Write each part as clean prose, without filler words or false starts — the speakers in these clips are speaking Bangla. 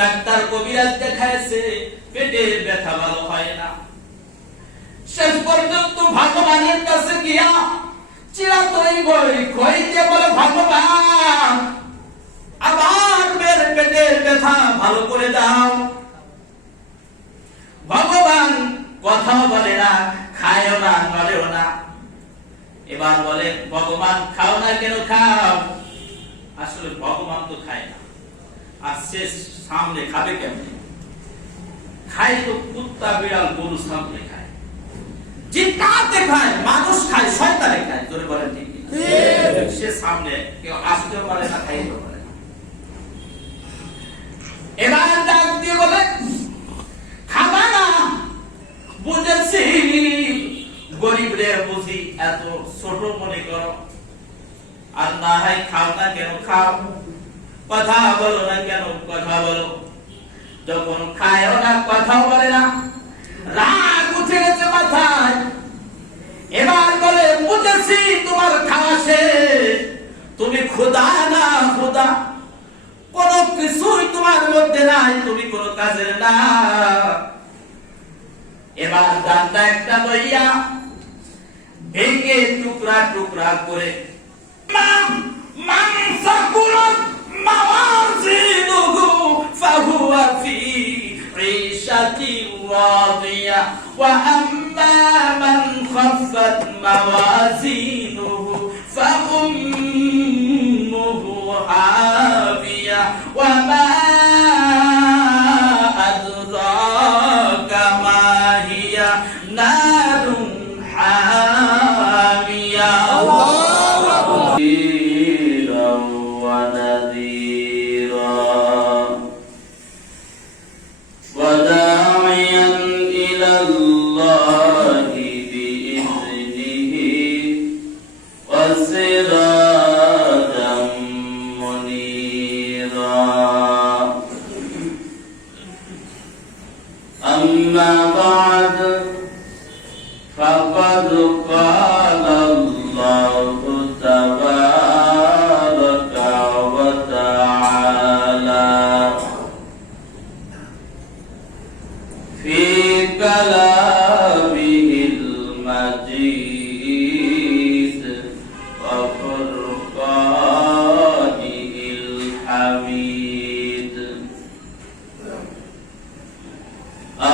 ডাক্তার কবিরাজ দেখাইছে, পেটের ব্যথা ভালো হয় না। শেষ পর্যন্ত ভগবানের কাছে গিয়া চিরাতই বই কইতে বলে, ভগবান আমার পেটের ব্যথা ভালো করে দাও। ভগবান কথাও বলে না, খায়ও না, নড়েও না। এবার বলে, ভগবান খাও না কেন? খাও। আসলে ভগবান তো খায় না, আর সে সামনে খাবে কেমন? খায় তো কুত্তা, বিড়াল, গরু সামনে খায়। যে কাতে খায়, মানুষ খায়, শয়তানে খায়। জোরে বলেন ঠিক কি? সে সামনে কেউ আসতেও পারে না, খাইতেও পারে না। এবার ডাক দিয়ে বলে, খাবা না? বুঝেছি গরিবদের বুঝি এত ছোট মনে করো, আর না হয় খাও না কেন? খাও। কথা বলো না কেন? কথা বলো। যখন খায়ও না, কথাও বলে না, রাগ উঠে গেছে মাথায়। এবার বলে, বুঝেছি তোমার খাওয়া শেষ, তুমি খোদা না খোদা, কোন কিছুই তোমার মধ্যে নাই, তুমি কোন কাজের না। এবার ডান্ডা একটা লইয়া ভেঙে টুকরা টুকরা করে মাংসগুলোর মাওয়াজিনুহু ফাহুয়া ফি ঈশাতি রাদিয়া ওয়া আম্মা মান খাফফাত মাওয়াজিনুহু ফাউম্মুহু হাবিয়া ওয়া মা আদরাকা মা হিয়া নারুন হামিয়া। أما بعد فقد قال الله تبارك وتعالى في كلامه المجيد وفرقانه الحميد.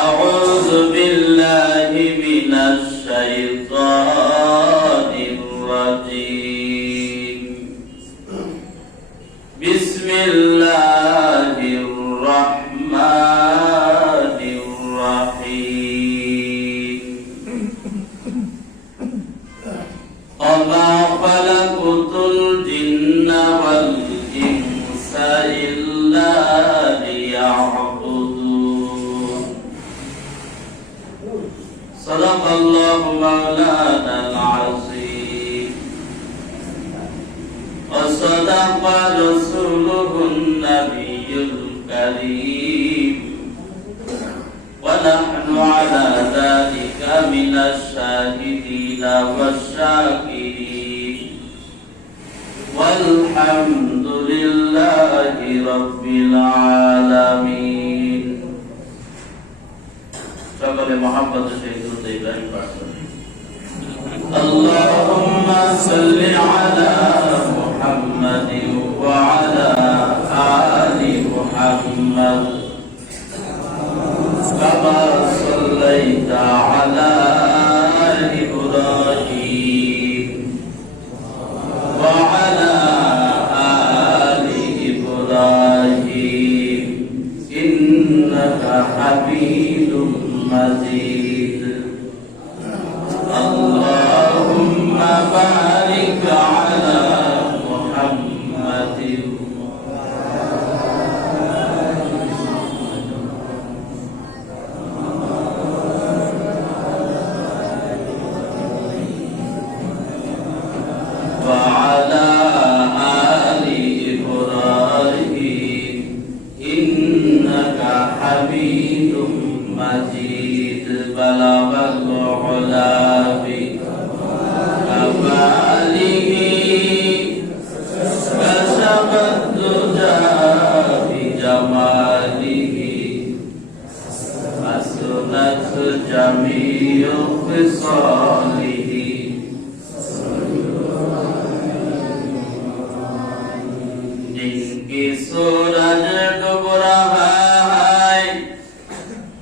أعوذ بالله من الشيطان الرجيم. بسم الله الرحمن الرحيم. وما خلقت الجن والإنس إلا ليعبدون. صدق الله مولانا العظيم وصدق رسوله النبي الكريم ونحن على ذلك من الشاهدين والشاكرين والحمد لله رب العالمين. সকলে মহব্বতের সহিত দুরূদ ইব্রাহিম পাঠ করুন। আল্লাহুম্মা সাল্লি আলা মুহাম্মাদিন ওয়া আলা আলি মুহাম্মাদ কামা সাল্লাইতা আলা ইব্রাহিম ওয়া আলা আলি ইব্রাহিম ইন্নাকা হামিদুম مزيد. اللهم بارك على محمد وعلى آل إبراهيم إنك حميد مجيد. بلغ العلا بكماله كشف الدجى بجماله كملت جميع خصاله जिनकी सूरज डूब रहा है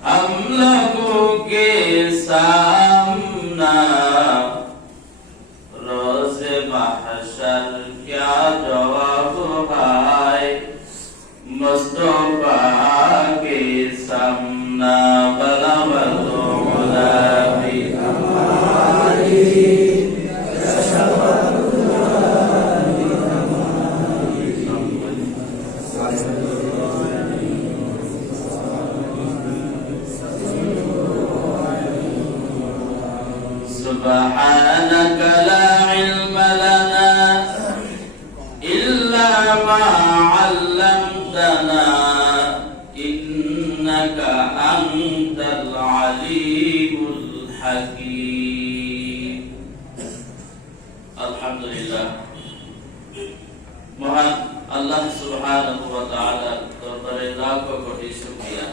हम लोगों के सामना रोज महशर क्या जवाब है मुस्तफा के सामना बला बला भी سبحانك لا علم لنا إلا ما علمتنا إنك أنت العليم الحكيم الحمد لله মহান আল্লাহ সুবহানাহু ওয়া তাআলা দরবারে লাখো কোটি শুকরিয়া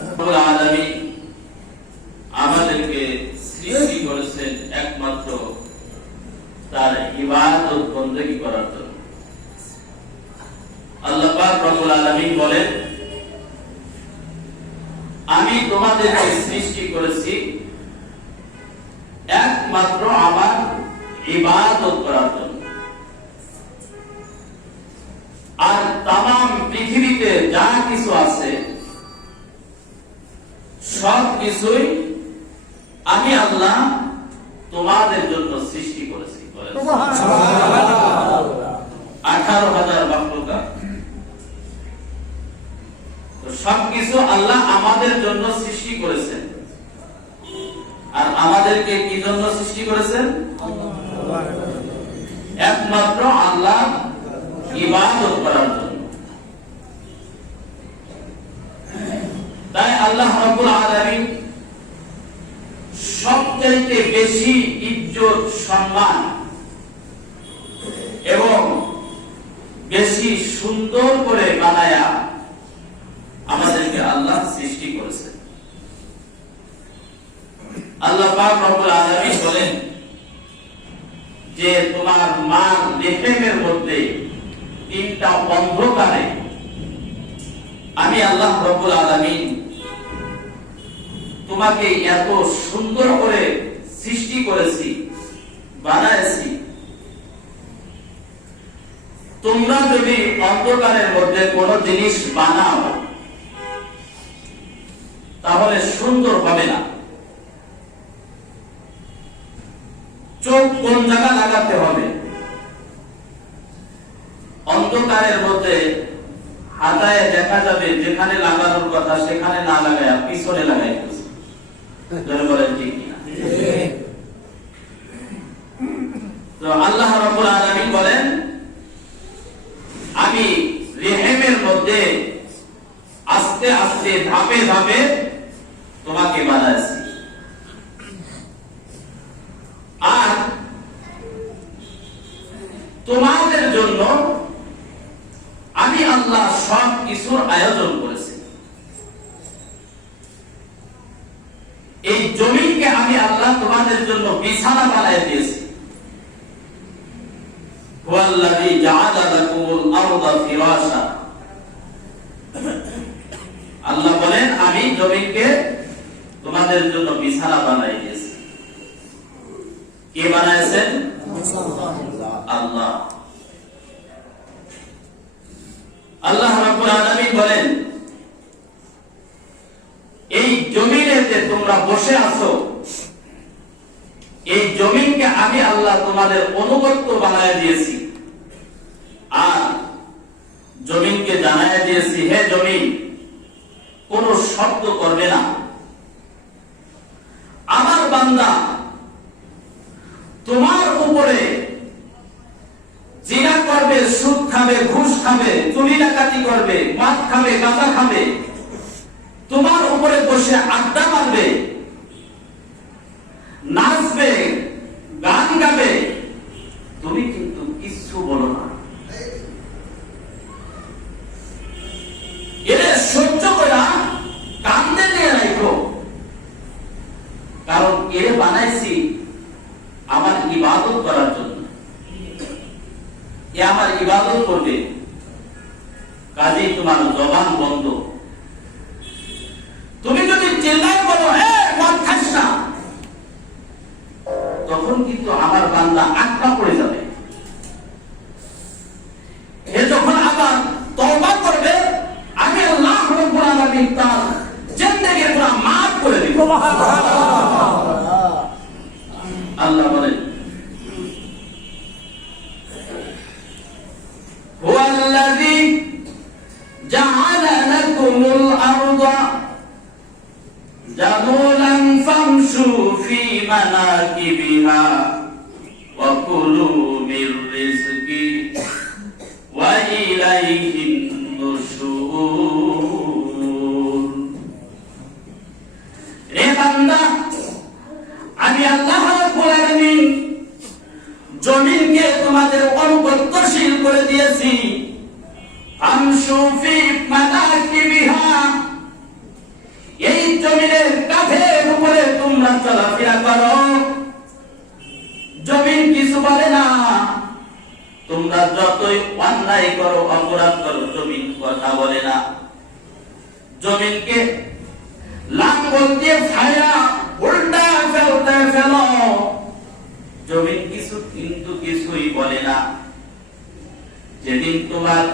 রব্বুল আলামিন আমাদেরকে সৃষ্টি করেছেন একমাত্র তার ইবাদত বندگی করার জন্য আল্লাহ পাক রব্বুল আলামিন বলেন আমি তোমাদেরকে সৃষ্টি করেছি একমাত্র আমার ইবাদত করার জন্য আর तमाम পৃথিবীতে যা কিছু আছে সব কিছুই আমি আল্লাহ তোমাদের জন্য সৃষ্টি করেছি সুবহানাল্লাহ 18,000 মাখলুকাত তো সবকিছু আল্লাহ আমাদের জন্য সৃষ্টি করেছেন আর আমাদেরকে কি জন্য সৃষ্টি করেছেন একমাত্র আল্লাহ ইবাদত করার জন্য তাই আল্লাহ রাব্বুল আলামিন সবচেয়ে বেশি ইজ্জত সম্মান এবং বেশি সুন্দর করে বানায়া আমাদেরকে আল্লাহ সৃষ্টি করেছেন আল্লাহ পাক রব্বুল আলামিন বলেন যে তোমার মার রেহেমের মধ্যে তিনটা অন্ধকারে আমি আল্লাহ রব্বুল আলামিন তোমাকে এত সুন্দর করে সৃষ্টি করেছি বানাইছি তোমরা যদি অন্ধকারের মধ্যে কোনো জিনিস বানাও তাহলে সুন্দর হবে না চোখ কোন জায়গা লাগাতে হবে অন্ধকারের মধ্যে হাতায় দেখা যাবে যেখানে লাগানোর কথা সেখানে না লাগায় পিছনে লাগাই বলেন ঠিক কিনা তো আল্লাহ রাব্বুল আলামিন বলেন আমি রেহেমের মধ্যে আস্তে আস্তে ধাপে ধাপে তোমাকে বানাইছি আর তোমাদের জন্য আমি আল্লাহ সব কিছুর আয়োজন করেছি এই জমিনকে আমি আল্লাহ তোমাদের জন্য বিছানা বানিয়ে দিয়েছি ওয়াল্লাযী জাআলা লাকুমুল আরদা ফিরাশা আল্লাহ বলেন আমি জমিনকে তোমাদের জন্য বিছানা বানিয়ে দিয়েছি কে বানাইছেন আল্লাহ আল্লাহ রাব্বুল আলামিন বলেন এই জমিনেতে তোমরা বসে আছো এই জমিনকে আমি আল্লাহ তোমাদের অনুগত্য বানায় দিয়েছি আর জমিনকে জানায় দিয়েছি হে জমিন কোন শব্দ করবে না আমার বান্দা তোমার উপরে জিনা করবে সুদ খাবে ঘুষ খাবে চুরি ডাকাতি করবে মদ খাবে গাঁজা খাবে তোমার উপরে বসে আড্ডা মারবে নাচবে গান গাবে তুমি কিন্তু কিছু বলো না এর সহ্য করা কান্দে নিয়ে রাখো চিল্লায় বলো, হে মদ খাস না, তখন কিন্তু আমার বান্দা আটকা পড়ে যাবে। এ যখন আবার তওবা করবে, আমি আল্লাহ রাব্বুল আলামিন তার জিন্দেগির পুরো মাফ করে দিব। আল্লাহ বলেন, হুয়াল্লাযী জাআলা লাকুমুল আরদা জালুলান ফামশু ফি মানাকিবিহা ওয়া কুলু মির রিজকি ওয়া ইলাইহিন নুশুর। রে বান্দা, আমি আল্লাহ রাব্বুল আলামিন জমিনকে তোমাদের অনুগত্যশীল করে দিয়েছি। ফামশু ফি মানাকিবিহা, এই জমিনের কাঠের উপরে তোমরা চলাফেরা করো। জমিন কিছু বলে না, তোমরা যতই অন্যায় করো, অপরাধ করো, জমিন কথা বলে না। জমিনকে লাঙ্গল দিয়ে ফায়া উল্টা ফেলতে ফেলো, জমিন কিছু কিন্তু কিছুই বলে না। যেদিন তোমার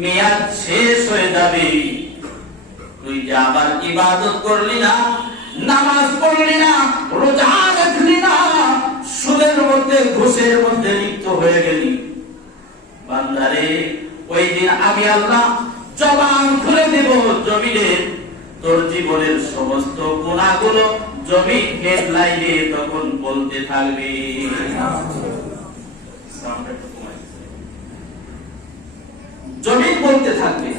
মেয়াদ শেষ হয়ে যাবে, তুই যে আবার ইবাদত করলি না, নামাজ পড়লি না, রোজা রাখলি না, সুদের মধ্যে ঘুষের মধ্যে লিপ্ত হয়ে গেলি, বান্দারে ওই দিন আমি আল্লাহ জবান খুলে দেব জমিনের, তোর জীবনের সমস্ত গুনাহগুলো জমিন হেডলাইনে তখন বলতে থাকবে। জমিন বলতে থাকবে।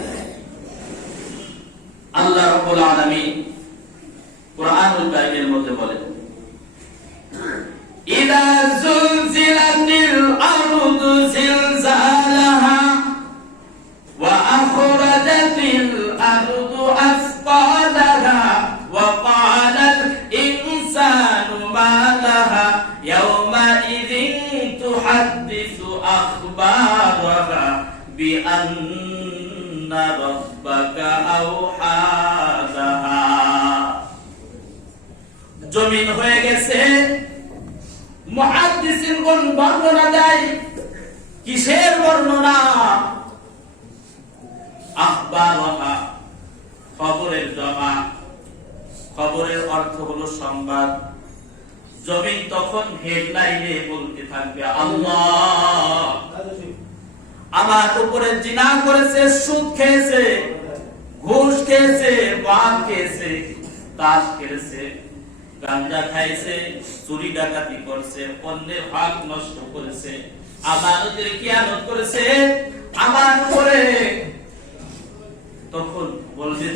আল্লাহ রাব্বুল আলামিন কুরআনুল কারীমের মধ্যে বলেন, ইযা যুলজিলাতিল আরদু জিলজালাহা ওয়া আখরাজাতিল আরদু আসকালাহা ওয়া ক্বালাল ইনসানু মা লাহা ইয়াওমা ইযিন তুহাদ্দিসু আখবারাহা বিআন্না রাব্বাকা আওহা লাহা। জমিন হয়ে গেছে। মুহাদ্দিসিনগণ বর্ণনা দেয়, কিসের বর্ণনা? আখবারাহা, খবরের জমা। খবরের অর্থ হলো সংবাদ। জমিন তখন হেডলাইনে বলতে থাকবে, আল্লাহ আমার উপরে জিনা করেছে, সুদ খেয়েছে, ঘুষ খেয়েছে, মদ খেয়েছে, তাস খেয়েছে, গাঁজা খাইছে, চুরি ডাকাতি করছে, অন্যের হক নষ্ট করেছে, আমানতের খেয়ানত করেছে আমার উপরে। তখন বলছে,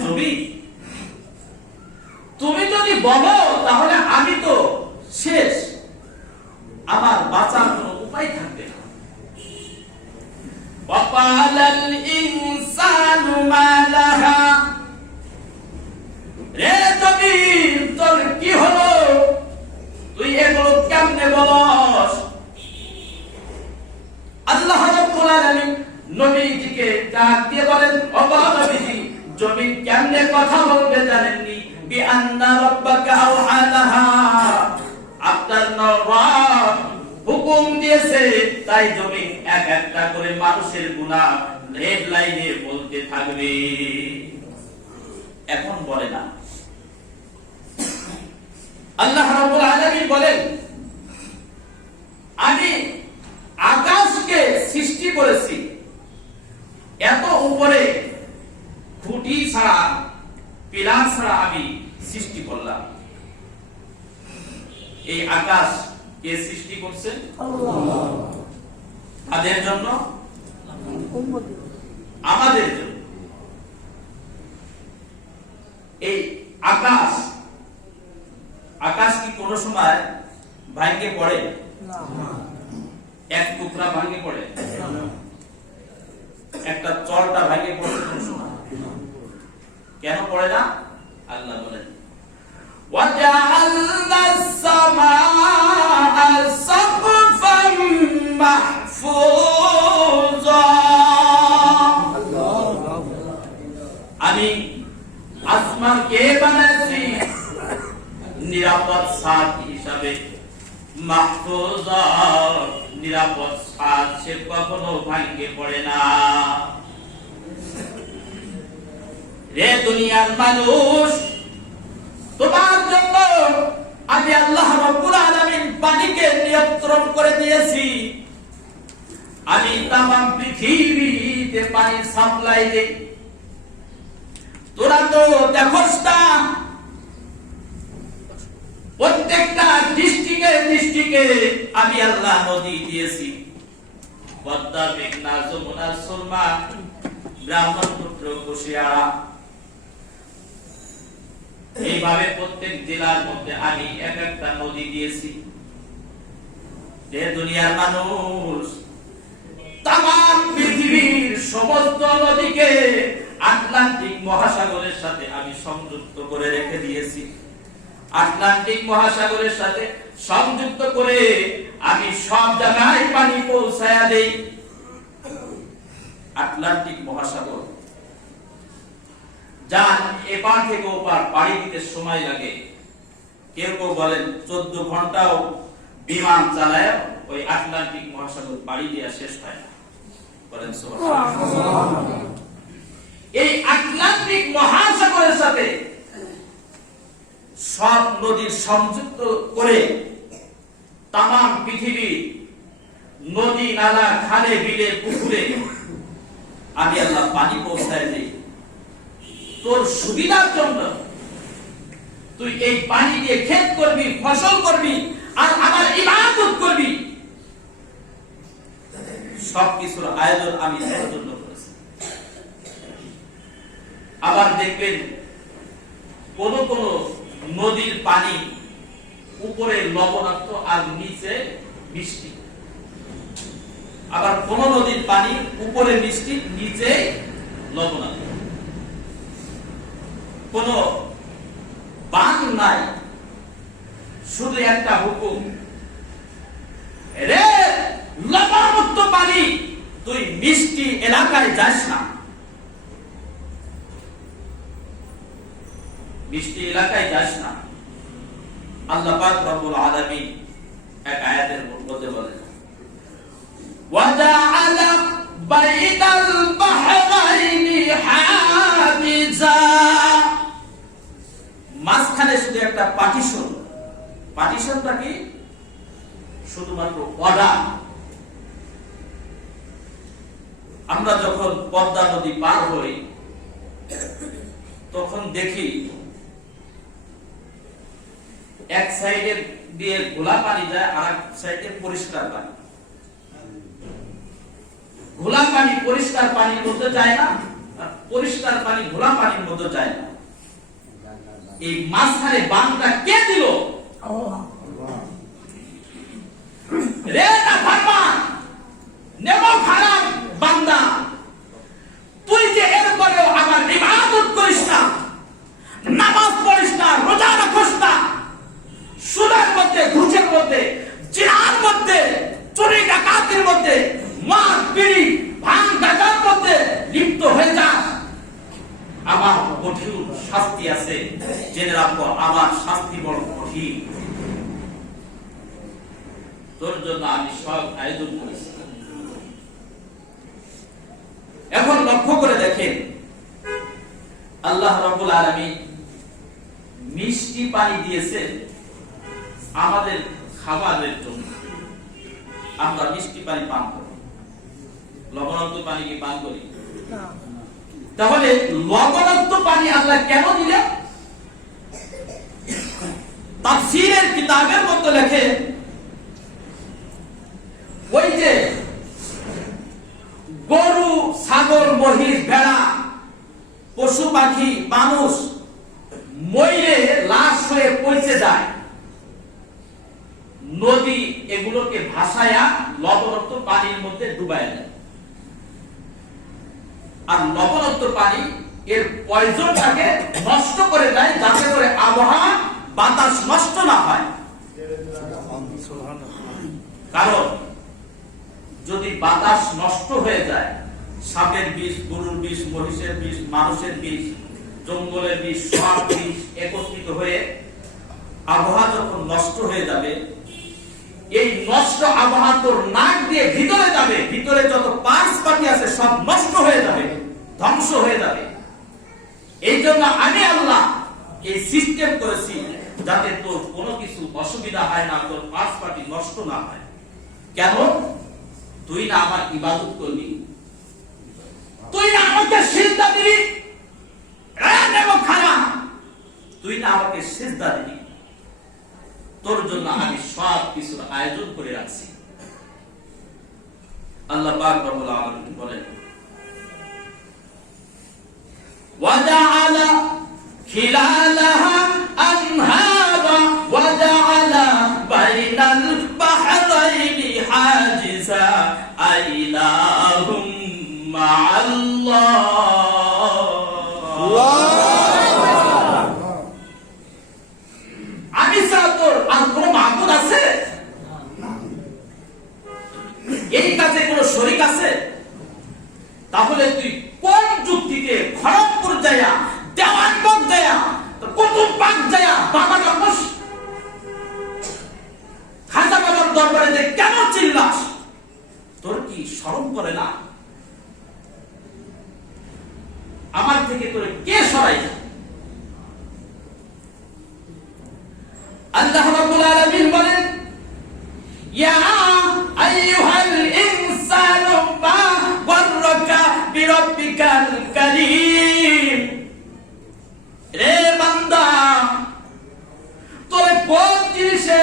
তুমি যদি বলো তাহলে আমি তো শেষ, আমার বাঁচার কোনো উপায় থাকবে না। ওয়াকালাল ইনসানু মা লাহা, রে জমিন তোর কি হলো, তুই এগুলো কেমনে বলস? আল্লাহ রাব্বুল আলামিন নবীজিকে ডাক দিয়ে বলেন, ও নবীজি, জমিন কেমনে কথা বলবে জানেননি? বিআন্না রাব্বাকা আওহা লাহা, আপনার রব হুকুম দিয়েছে, তাই জমিন এক একটা করে মানুষের গুনাহ হেডলাইনে বলতে থাকবে। এখন বলে না। আল্লাহ রাব্বুল আলামিন বলেন, আমি আকাশকে সৃষ্টি করেছি, এত উপরে খুঁটি ছাড়া, পিলার ছাড়া আমি সৃষ্টি করলাম। এই আকাশ কে সৃষ্টি করছে? আল্লাহ। তাদের জন্য, আমাদের জন্য। এই আকাশ, আকাশ কি কোন সময় ভাঙে পড়ে? না। এক টুকরা ভাঙে পড়ে? একটা চলটা ভাঙে পড়ে কোন সময়? কেন পড়ে না? আল্লাহ বলেন, وَجَعَلْنَا السَّمَاءَ سَقْفًا مَحْفُوظًا, আমি আসমানকে বানাইছি নিরাপদ ছাদ হিসাবে মাহফুজ নিরাপদ ছাদ, সে কখনো ভাঙে পড়ে না। রে দুনিয়ার মানুষ, তোমার জন্য আমি আল্লাহ রাব্বুল আলামিন পানিকে নিয়ন্ত্রণ করে দিয়েছি। আমি তামাম পৃথিবীতে পানি সাপ্লাই দেই। তোরা তো দেখোস না, প্রত্যেকটা ডিস্ট্রিক্টে আমি আল্লাহ নদী দিয়েছি। পদ্মা, মেঘনা, যমুনা, সুরমা, ব্রাহ্মণপুত্র, কুশিয়ারা, এইভাবে প্রত্যেক জেলার মধ্যে আমি এক একটা নদী দিয়েছি। যে দুনিয়ার মানুষ, তামাম পৃথিবীর সমস্ত নদীকে আটলান্টিক মহাসাগরের সাথে আমি সংযুক্ত করে রেখে দিয়েছি। আটলান্টিক মহাসাগরের সাথে সংযুক্ত করে আমি সব জায়গায় পানি পৌঁছায়া দেই। আটলান্টিক মহাসাগর যান এপার থেকে ওপার পাড়ি দিতে সময় লাগে। কেউ কেউ বলেন 14 ঘন্টাও বিমান চালায় ওই আটলান্টিক মহাসাগর পাড়ি দেওয়া শেষ হয় না। বলেন সুবহানাল্লাহ। এই আটলান্টিক মহাসাগরের সাথে সব নদীর সংযুক্ত করে তামাম পৃথিবী নদী, নালা, খালে, বিলে, পুকুরে আমি আল্লাহ পানি পৌঁছায় দিই। তোর সুবিধার জন্য তুই এই পানি দিয়ে ক্ষেত করবি, ফসল করবি, আর আমার ইবাদত করবি। সবকিছুর আয়োজন আমি তোর জন্য করেছি। আবার দেখবেন কোন কোন নদীর পানি উপরে লবণাক্ত আর নিচে মিষ্টি। আবার কোন নদীর পানি উপরে মিষ্টি, নিচে লবণাক্ত। কোন বান নাই, শুধু একটা হুকুম, রে লবণাক্ত পানি তুই মিষ্টি এলাকায় যাস না। মিষ্টি এলাকায় যাস না। আল্লাহ পাক রব্বুল আলামিন এক আয়াতের মধ্যে বলেন, ওয়াজআলা বাইনাল বাহরাইনি হাজিজা, মাঝখানে শুধু একটা পার্টিশন। পার্টিশনটা কি? শুধুমাত্র অর্ডার। আমরা যখন পদ্মা নদী পার হই তখন দেখি এক সাইডে দিয়ে ঘোলা পানি যায়, আর এক সাইডে পরিষ্কার পানি। ঘোলা পানি পরিষ্কার পানির মধ্যে যায় না, আর পরিষ্কার পানি ঘোলা পানির মধ্যে যায় না। এই মাঝখানে বাঁধটা কে দিল? রে না ফরমান নেমো খারাপ বান্দা, তুই যে এরপরেও আমার ইবাদত করিস না, নামাজ পড়িস না, রোজা রাখিস না, সুদের মধ্যে, ঘুষের মধ্যে, জিনার মধ্যে, চুরি ডাকাতির মধ্যে, মদ, বিড়ি, ভাঙ গাঁজার মধ্যে লিপ্ত হয়ে যাস, আমার কঠিন শাস্তি আছে। জেনে রাখো, আমার শাস্তি বড় কঠিন। তোর জন্য আমি সব আয়োজন করেছি। এখন লক্ষ্য করে দেখেন, আল্লাহ রাব্বুল আলামিন মিষ্টি পানি দিয়েছে আমাদের খাবারের জন্য। আমরা মিষ্টি পানি পান করি, লবণাক্ত পানি কি পান করি? তাহলে লবণাক্ত পানি আল্লাহ কেন দিলেন? তাফসীরের কিতাবের মধ্যে লেখে, ওই যে গরু, ছাগল, মহিষ, ভেড়া, পশু পাখি, মানুষ মইরে লাশ হয়ে পচে যায়, নদী এগুলোকে ভাসায়া লবণাক্ত পানির মধ্যে ডুবায় দেয়। আর লবণাক্ত পানি এর পয়জনটাকে নষ্ট করে দেয়, যাতে করে আবহাওয়া, বাতাস নষ্ট না হয়। কারণ যদি বাতাস নষ্ট হয়ে যায়, সাপের বিষ, গরুর বিষ, মহিষের বিষ, মানুষের বিষ, জঙ্গলের বিষ, সব বিষ একত্রিত হয়ে আবহাওয়া যখন নষ্ট হয়ে যাবে, এই নষ্ট আবহাওয়া তোর নাক দিয়ে ভিতরে যাবে, ভিতরে যত পার্টস পাতি আছে সব নষ্ট হয়ে যাবে, ধ্বংস হয়ে যাবে। এই জন্য আমি আল্লাহ এই সিস্টেম করেছি যাতে তোর কোনো কিছু অসুবিধা হয় না, তোর পার্টস পাতি নষ্ট না হয়। কেন? তুই না আমার ইবাদত করবি, তুই না আমাকে সিজদা দিবি, তুই না আমাকে সিজদা দিবি, তোর জন্য আমি সব কিছুর আয়োজন করে রাখছি। আল্লাহ পাক রব্বুল আলামিন বলেন, ওয়াজআলা খিলালাহা আনহারা ওয়াজআলা বাইনাল বাহরাইনি হাজিজা আইলাহুম মাআল্লাহ। আমি ছাড়া তোর আর কোনো মাবুদ আছে? এই কাজে কোনো শরীক আছে? তাহলে তুই কোন যুক্তিতে খড়গপুর যায়া, দেওয়ানবাগ যায়া, কুতুববাগ যায়া বাবা গামস খাজা বাবার দরবারে যে কেন চিল্লাস? তোর কি শরম করে না? আমার থেকে তোরে কে সরাই? আল্লাহ রাব্বুল আলামিন বলেন, ইয়া আইয়ুহাল ইনসানু মা গাররাকা বিরাব্বিকাল কারীম। রে বান্দা, তোরে কোন জিনিসে,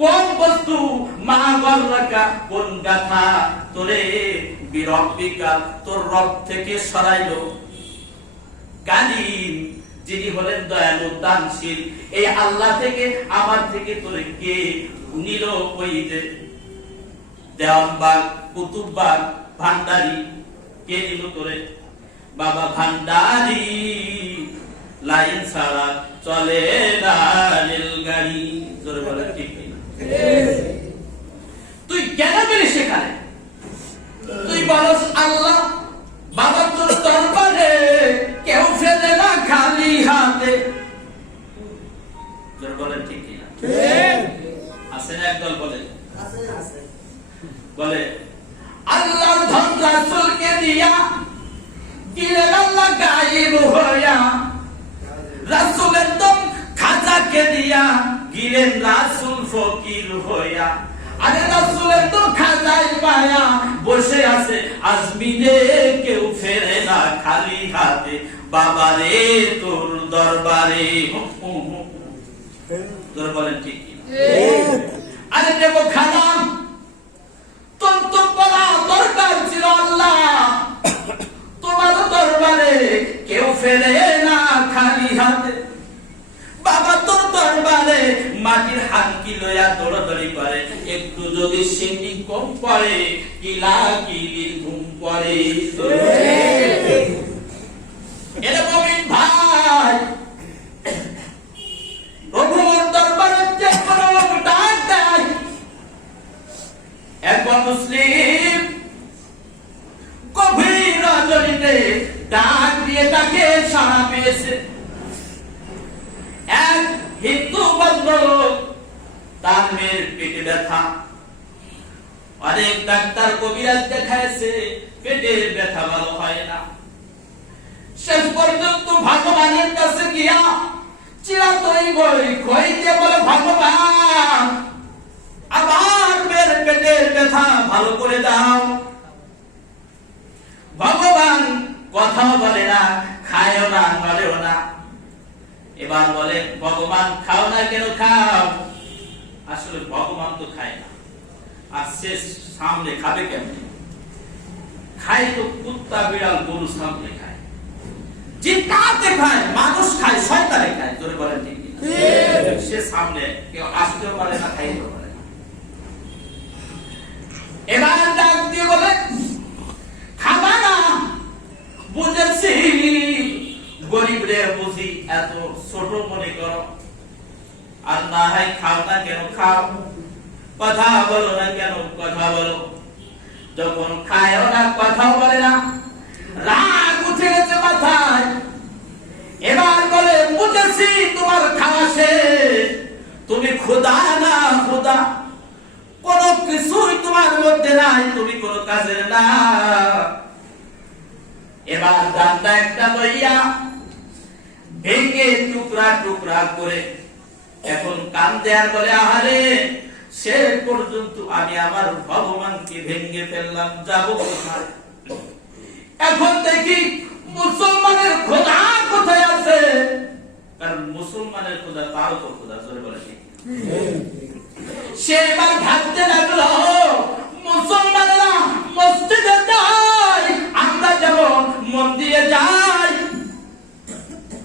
কোন বস্তু, মা গাররাকা কোন গাথা তোরে বিরাব্বিকা তোর রব থেকে সরাইলো, কারীম যিনি হলেন দয়ালু দানশীল। এই আল্লাহ থেকে, আমার থেকে তোরে কে নিল? ওই যে দেওয়ানবাগ, কুতুববাগ, ভান্ডারি, কে নিল তোরে? বাবা ভান্ডারি লাইন ছাড়া চলে না রেলগাড়ি। জোরে বলে ঠিক না? তুই কেন গেলি সেখানে? তুই বলস আল্লাহ বাবা তোর দরবারে কেউ ফেলে না খালি হাতে। জোরে বলেন ঠিক কিনা? আছে না একদল বলে, বলে আল্লাহর ধন রাসূলকে দিয়া গিলেন আল্লাহ গায়েব হইয়া, রাসূলের ধন খাজাকে দিয়া গিলেন রাসূল ফকির হইয়া। আরে রাসূলের ধন খাজাই পায়া বসে আছে আজমিনে, কেউ ফেরে না খালি হাতে বাবারে তোর দরবারে। জোরে বলেন ঠিক কিনা? আরে দেব খালাম তোর তো বলা দরকার ছিল আল্লাহ, তোমার দরবারে কেউ ফেরে না খালি হাতে। বাবা তোর দরবারে মাটির হাতকি লইয়া দৌড়াদৌড়ি করে, একটু যদি সিন্নি কম পড়ে কিলা কিলির ঘুম পড়ে। এরে মুমিন ভাই, প্রভুর দরবারে যে কোনো ডাক দেয়, একবার মুসলিম গভীর রজনীতে ডাক দিয়ে তাকে সাড়া পেয়েছে। এক হিন্দু ভদ্রলোক, তার মেয়ের পেটে ব্যথা, অনেক ডাক্তার কবিরাজ দেখাইছে, পেটের ব্যথা ভালো হয় না। শেষ পর্যন্ত ভগবানের কাছে গিয়া চিরাতই বই কইতে বলে, ভগবান আমার মেয়ের পেটের ব্যথা ভালো করে দাও। ভগবান কথাও বলে না, খায়ও না, বলেও না। এবার বলে, ভগবান খাও না কেন? খাও। আসলে ভগবান তো খায় না, আর শেষ সামনে খাবে কেমনে? খায় তো কুত্তা, বিড়াল, গরু সামনে খায়। যে কাতে খায়, মানুষ খায়, শয়তানে খায়। জোরে বলেন ঠিক কিনা? সে সামনে কেউ আসতেও পারে না, খাইতেও পারে না। এবার ডাক দিয়ে বলে, খাবা না? বুঝেছি গরিবদের বুঝি এত ছোট মনে করো, আর না হয় খাও না কেন? খাও। কথা বলো না কেন? কথা বলো। যখন খায়ও না, কথাও বলে না, রাগ উঠে গেছে মাথায়। এবার বলে, বুঝেছি তোমার খাওয়া শেষ, খোদা না খোদা, কোন কিছুই তোমার মধ্যে নাই, তুমি কোন কাজের না। এবার ডান্ডা একটা লইয়া ভেঙে টুকরা টুকরা করে এখন কান্দে আর বলে, আহারে শেষ পর্যন্ত আমি আমার ভগবানকে ভেঙে ফেললাম, যাব কোথায়? এখন দেখি মুসলমানের খোদা কোথায় আছে? কারণ মুসলমানের খোদা তারও তো খোদা, জোরে বলে ঠিক। সে এবার ভাবতে লাগলো, মুসলমানেরা মসজিদে যায়, আমরা যেমন মন্দিরে যাই,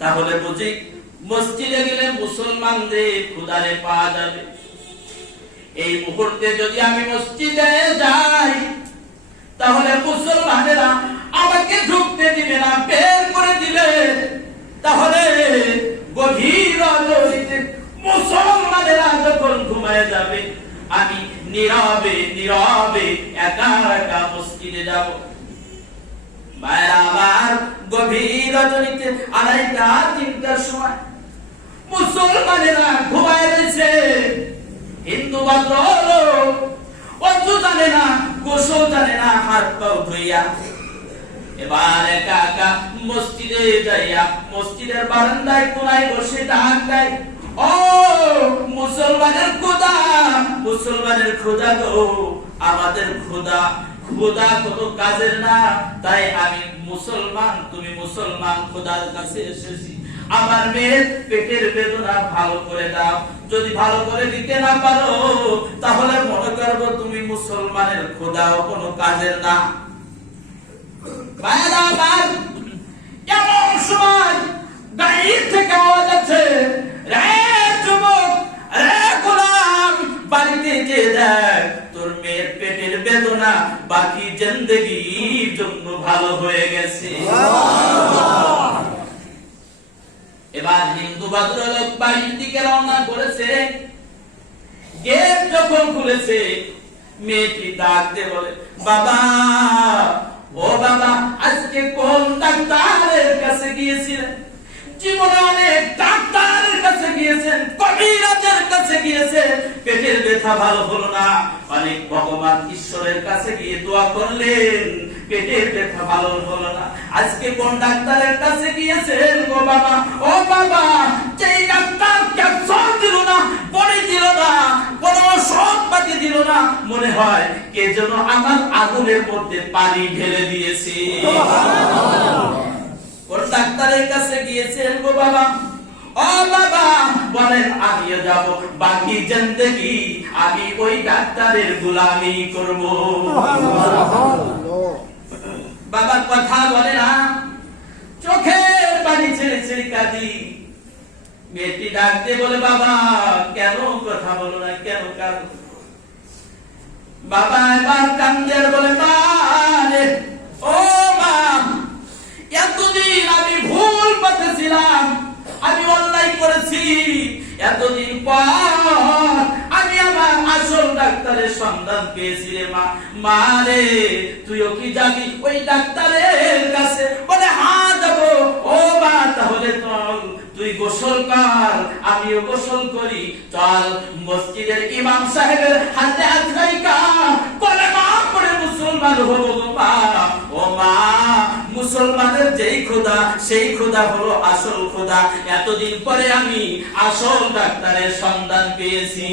তাহলে বুঝি মসজিদে গেলে মুসলমানদের খোদারে পাওয়া যাবে। এই মুহূর্তে যদি আমি মসজিদে যাই, তাহলে মুসলমানেরা আমাকে ঢুকতে দিবে না, বের করে দিবে। তাহলে গভীর রজনীতে মুসলমানেরা যখন ঘুমায় যাবে, আমি নীরবে নীরবে একা একা মসজিদে যাব। মায়েরা আমার, গভীর রজনীতে 2:30-3টার সময় মুসলমানেরা ঘুমায় রয়েছে। হিন্দু ভদ্র লোক অজু জানে না, গোসল জানে না, হাত পা ধুইয়া এবার একা একা মসজিদে যাইয়া মসজিদের বারান্দায় কোনায় বসে ডাক দেয়, ও মুসলমানের খোদা, মুসলমানের খোদা গো, আমাদের খোদা, খোদা কত কাজের না, তাই আমি মুসলমান, তুমি মুসলমান খোদার কাছে এসেছি। আমার মেয়ের পেটের বেদনা ভালো করে দাও, যদি ভালো করে দিতে না পারো তাহলে মনে করবো তুমি মুসলমানের খোদাও কোনো কাজের না। এমন সময় গাড়ি থেকে আওয়াজ আছে, রে যুবক, রে গোলাম, বাড়িতে যে দেখ তোর মেয়ের পেটের বেদনা বাকি জিন্দেগির জন্য ভালো হয়ে গেছে। এবার হিন্দু ভদ্রলোক বাড়ির দিকে রওনা করেছে। গেট যখন খুলেছে, মেয়েটি ডাক দিয়ে বলে, বাবা, ও বাবা, আজকে কোন ডাক্তারের কাছে গিয়েছিলেন? জীবনে অনেক ডাক্তারের কাছে গিয়েছেন, কবিরাজের কাছে গিয়েছেন, পেটের ব্যথা ভালো হলো না, অনেক ভগবান ঈশ্বরের কাছে গিয়ে দোয়া করলেন, পেটের ব্যথা ভালো হলো না, আজকে কোন ডাক্তারের কাছে গিয়েছেন গো বাবা? ও বাবা, যেই ডাক্তার ক্যান্সার দিল না, বড়ি দিল না, কোন ওষুধ পাতি দিল না, মনে হয় কে যেন আমার আগুনের মধ্যে পানি ঢেলে দিয়েছে। কোন ডাক্তারের কাছে গিয়েছেন গো বাবা? ও বাবা, বলেন আমিও যাব, বাকি জিন্দেগি আমি ওই ডাক্তারের গোলামি করব। বাবার কথা বলে না, চোখের পানি ছেড়ে ছেড়ে কাঁদি। মেয়েটি ডাকতে বলে, বাবা কেন কথা বলো না, কেন কাঁদো? বাবা এবার কান্দের বলে, মা রে, ও মা, এতদিন আমি ভুল পথে ছিলাম, আমি অন্যায় করেছি, এতদিন পর আমি আমার আসল ডাক্তারের সন্ধান পেয়েছি রে মা। মা রে, তুইও কি যাবি ওই ডাক্তারের কাছে? বলে, হ্যাঁ যাবো। ও মা, তাহলে চল, তুই গোসল কর, আমিও গোসল করি, চল মসজিদের ইমাম সাহেবের হাতে হাত রাইখা কলেমা পড়ে মুসলমান হবো গো মা। ও মা, মুসলমানের যেই খোদা সেই খোদা হলো আসল খোদা, এতদিন পরে আমি আসল ডাক্তারের সন্ধান পেয়েছি।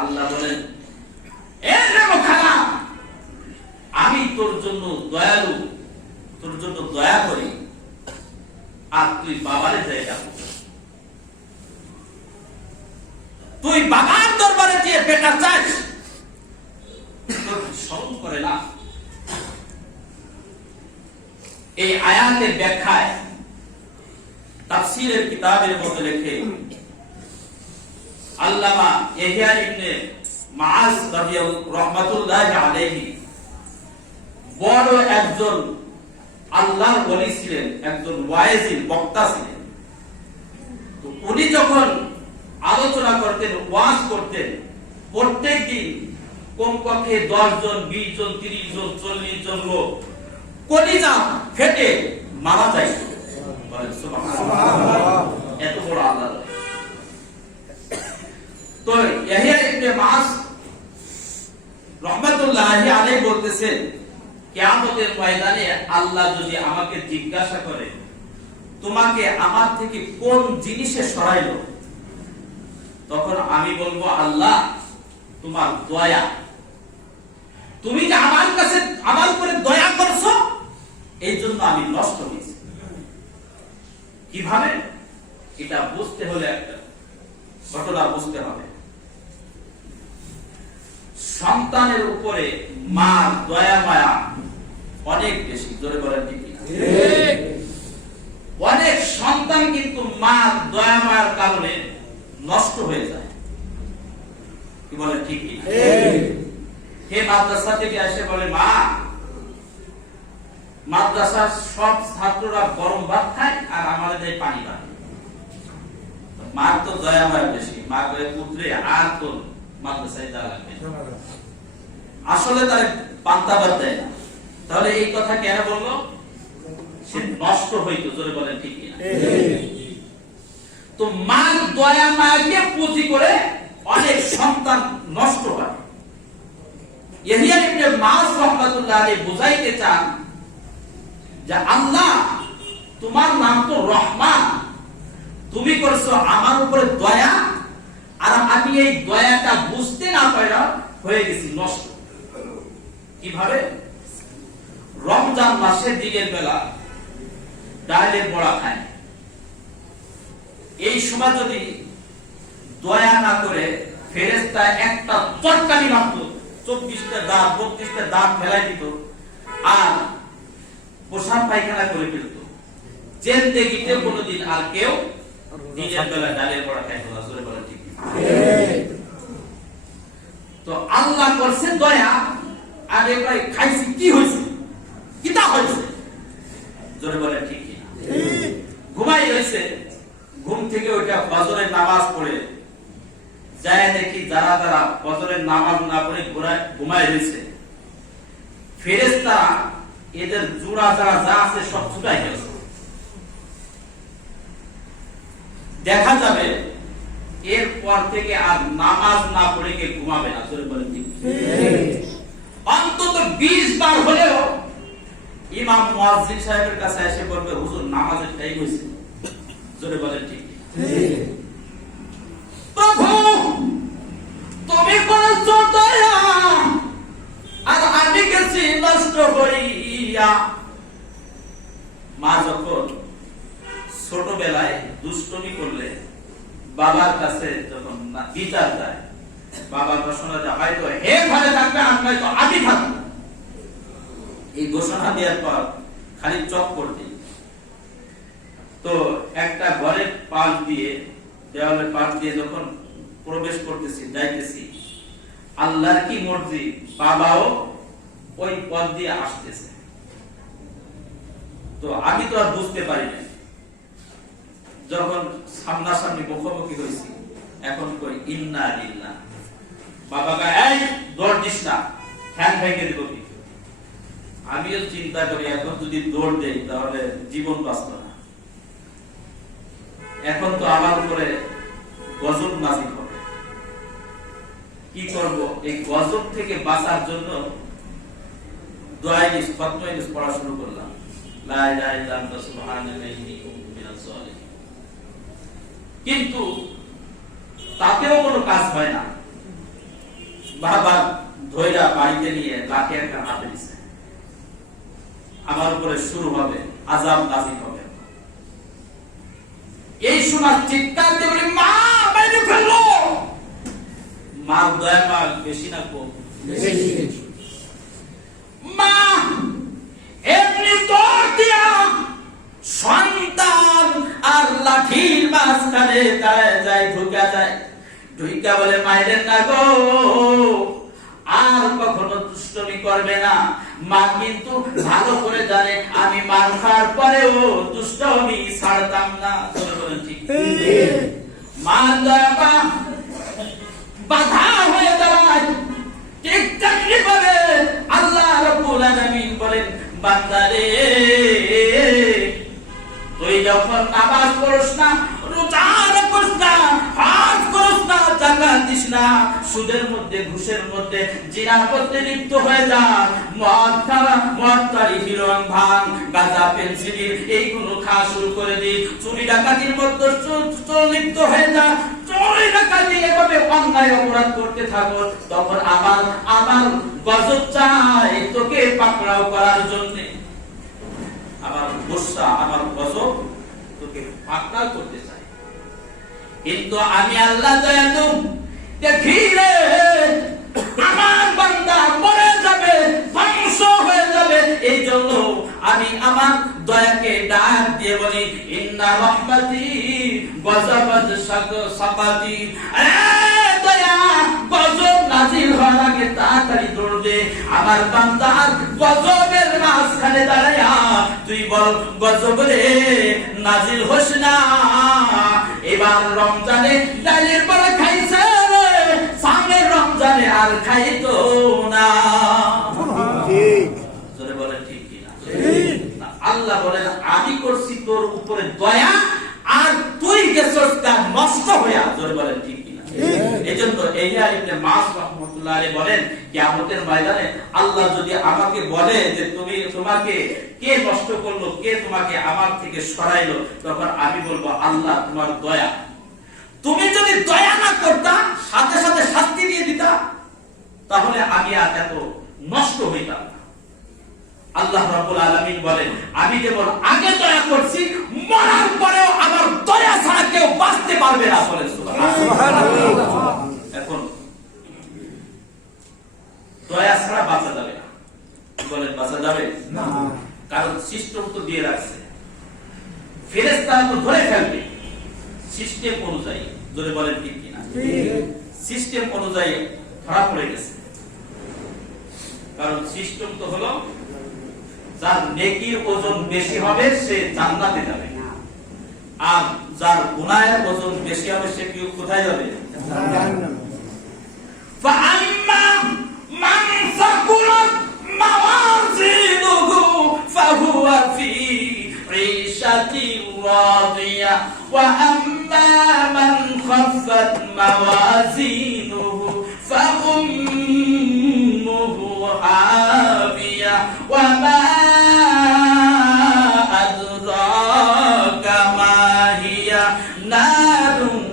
আল্লাহ বলেন, এর নাম খারাপ, আমি তোর জন্য দয়ালু, তোর জন্য দয়া করি, আর তুই বাবারে জায়গা, তুই বাবার দরবারে গিয়ে বেটা চাস, তোর স্মরণ করে না। এই আয়াতের ব্যাখ্যায় তাফসীরের কিতাবের মধ্যে লেখে আল্লামা ইয়াহইয়া ইবনে মাআজ রাহমাতুল্লাহি আলাইহি বড় একজন আল্লাহর ওলি ছিলেন, একজন ওয়াইজিন বক্তা ছিলেন। তো উনি যখন আলোচনা করতেন, ওয়াজ করতেন, প্রত্যেকদিন কমপক্ষে 10 জন, 20 জন, 30 জন, 40 জন লোক কলিজা ফেটে মারা যায়। এত বড় রহমাতুল্লাহি আলাইহি বলতেছেন, কিয়ামতের ময়দানে আল্লাহ যদি আমাকে জিজ্ঞাসা করে তোমাকে আমার থেকে কোন জিনিসে সরাইলো, তখন আমি বলবো আল্লাহ তোমার দয়া, তুমি যে আমার কাছে আমার উপরে দয়া করছো এই জন্য আমি নষ্ট হয়েছি। কিভাবে? এটা বুঝতে হলে একটা ঘটনা বুঝতে হবে। সন্তানের উপরে মার দয়া মায়া অনেক বেশি, জোরে বলেন ঠিক কিনা? অনেক সন্তান কিন্তু মার দয়া মায়ার কারণে নষ্ট হয়ে যায়। কি বলেন ঠিক কিনা? হে মাদ্রাসা থেকে এসে বলে মা, মাদ্রাসার সব ছাত্ররা গরম ভাত খায় আর আমাদের দেয় পানি ভাত। মার তো দয়া মায়া বেশি, মা করে পুত্রে আর তো মাদ্রাসায় দেওয়া লাগবে, আসলে তার পান্তা ভাত দেয় না। তাহলে এই কথা কেন বললো? সে নষ্ট হইতো, জোরে বলেন ঠিক কিনা? তো মার দয়া মায়াকে পুঁজি করে অনেক সন্তান নষ্ট হয়। ইহইয়া ইবনে মাস রাহমাতুল্লাহ আলাইহি বুঝাইতে চান যে আল্লাহ তোমার নাম তো রহমান, তুমি করছো আমার উপরে দয়া, আর আমি এই দয়াটা বুঝতে না পারা হয়ে গেছি নষ্ট। কিভাবে? রমজান মাসে দিনের বেলা ডালের বড়া খায়, এই সময় যদি দয়া না করে ফেরেশতা একটা চটকানি মারত, 24টা দাঁত 32টা দাঁত ফেলাই দিত আর পোশাক পায়খানা করে ফেলত, জিন্দেগিতে কোনোদিন আর কেউ দিনের বেলা ডালের বড়া খাইতো না, জোরে বলেন ঠিক? তো আল্লাহ করছে দয়া, আর এবার খাইছি কি হয়েছে, কিতা হয়েছে, জোরে বলেন ঠিক কিনা? ঘুমাই হয়েছে, ঘুম থেকে ওইটা ফজরের নামাজ পড়ে যায় দেখি যারা যারা ফজরের নামাজ না পড়ে ঘুমাই হয়েছে, ফেরেশতা এদের জোড়া যারা যা আছে সব ছুটাই গেছে। দেখা যাবে এরপর থেকে আর নামাজ না পড়ে কে ঘুমাবে না, জোরে বলেন ঠিক? অন্তত 20 বার হলেও ইমাম মুয়াজ্জিন সাহেবের কাছে এসে বলবে হুজুর নামাজের টাইম হয়েছে, জোরে বলেন ঠিক? প্রভু তুমি করেছো দয়া আর আমি গেছি নষ্ট হইয়া। মা যখন ছোটবেলায় দুষ্টমি করলে বাবার কাছে যখন বিচার যায়, বাবা ঘোষণা দেয় হয়তো হে ঘরে থাকবে আর নয়তো আমি থাকবো, এই ঘোষণা দেওয়ার পর খালি চক করতে তো একটা ঘরের পাশ দিয়ে দেওয়ালের পাশ দিয়ে যখন প্রবেশ করতেছি যাইতেছি, আল্লাহর কি মর্জি বাবাও ওই পথ দিয়ে আসতেছে, তো আমি তো আর বুঝতে পারি না। যখন সামনাসামনি মুখোমুখি হয়েছি, এখন কই ইন্না লিল্লাহ, বাবা কা এই দৌড় দিস না, ঠ্যাং ভেঙে দেব কি। আমিও চিন্তা করি এখন যদি দৌড় দেই তাহলে জীবন বাঁচত না, এখন তো আমার উপরে গজব নাজিল হবে। কি করব? এই গজব থেকে বাঁচার জন্য দোয়া ইলিশ খতম ইলিশ পড়া শুরু করলাম, লা ইলাহা ইল্লা আনতা সুবহানাকা ইন্নী কুনতু মিনাজ জালিমিন। কিন্তু তাতেও কোনো কাজ হয় না। বাবা ধইরা বাড়িতে নিয়ে লাঠি একটা হাতে দিছে, আমার উপরে শুরু হবে আযাব নাযিল হবে। এই শোনার চিৎকার দিয়ে বলি মা বাইরে ফেললো। মার দয়া মা বেশি না কম? বেশি। মা এমনি দৌড় দিয়া সন্তান আর লাঠির মাঝখানে যায় ঢুকা যায়, ঢুকা বলে মাইরেন না গো, আর কখনো দুষ্টমি করবে না। মা কিন্তু ভালো করে জানে আমি মার খাওয়ার পরেও দুষ্টমি ছাড়তাম না, ঠিক? মা বাধা হয়ে দাঁড়ায়, ঠিক চাকরি করে আল্লাহ রাব্বুল আলামিন বলেন বান্দারে তুই যখন নামাজ পড়ছ না, রোজা রাখছ না, হজ করছ না, যাকাত দিস না, বান্দা সুদের মধ্যে, ঘুষের মধ্যে, জিনার মধ্যে লিপ্ত হয়ে যায়, মদ খাওয়া, মদ তারি, হিরোইন, ভাঙ, গাঁজা, পেনসিলিন এইগুলো খাওয়া শুরু করে দিই, চুরি ডাকাতির মধ্যে লিপ্ত হয়ে যায়, চুরি ডাকাতি এভাবে অন্যায় অপরাধ করতে থাকো, তখন আমার গজব চাই তোকে পাকড়াও করার জন্য। আমার গোসা, আমার গজব তোকে পাকড়াও করতে চাই। কিন্তু আমি আল্লাহ দয়ালু, দেখি রে আমার বান্দা মরে যাবে, ধ্বংস হয়ে যাবে, এই জন্য আমি আমার দয়াকে ডাক দিয়ে বলি, ইন্না রাহমাতি গযাবাত সাকাতি। দয়া গজব নাজিল হওয়ার আগে তাড়াতাড়ি দৌড়বে, আমার বান্দার গজবের মাঝখানে দাঁড়ায়া তুই বল, গজব রে নাজিল হোস না। এবার রমজানে ডালের পরে খাইছে রে, সামনের রমজানে আর খাইতো না। ঠিক জোরে বলেন, ঠিক কি না? আল্লাহ বলেন আমি করছি তোর উপরে দয়া, আর তুই গেছস তা নষ্ট হইয়া। জোরে বলেন, ঠিক কি না? এজন্য ইহয়া ইবনে মাস রাহমাতুল্লাহ আলাইহি বলেন, কিয়ামতের ময়দানে আল্লাহ যদি আমাকে বলে যে তোমাকে কে নষ্ট করলো, কে তোমাকে আমার থেকে সরাইলো, তখন আমি বলবো আল্লাহ তোমার দয়া। তুমি যদি দয়া না করতা, সাথে সাথে শাস্তি দিয়ে দিতা, তাহলে আমি আর এত নষ্ট হইতাম না। আল্লাহ রাব্বুল আলামিন বলেন, আমি যেমন আগে দয়া করছি, মরার পরেও আমার দয়া ছাড়া কেউ বাঁচতে পারবে না। বলেন সুবহানাল্লাহ। এখন দয়া ছাড়া বাঁচা যাবে না। বলেন বাঁচা যাবে না, কারণ সিস্টেম তো দিয়ে রাখছে, ফেরেশতারা তো ধরে ফেলবে সিস্টেম অনুযায়ী। জোরে বলেন, ঠিক কি না? সিস্টেম অনুযায়ী ধরা পড়ে গেছে, কারণ সিস্টেম তো হলো যার নেকির ওজন বেশি হবে সে জান্নাতে যাবে, আর যার গুনাহের ওজন বেশি হবে সে কি কোথায় যাবে? জাহান্নামে। ফাআম্মা মান সাকুলাত মাওয়াজিনুহু ফাহুয়া ফি ঈশাতিন রাদিয়া ওয়া আম্মা মান খাফফাত মাওয়াজিনুহু ফাউম্মুহু হাবিয়া ওয়া মা আদরাকা মা হিয়া নারুন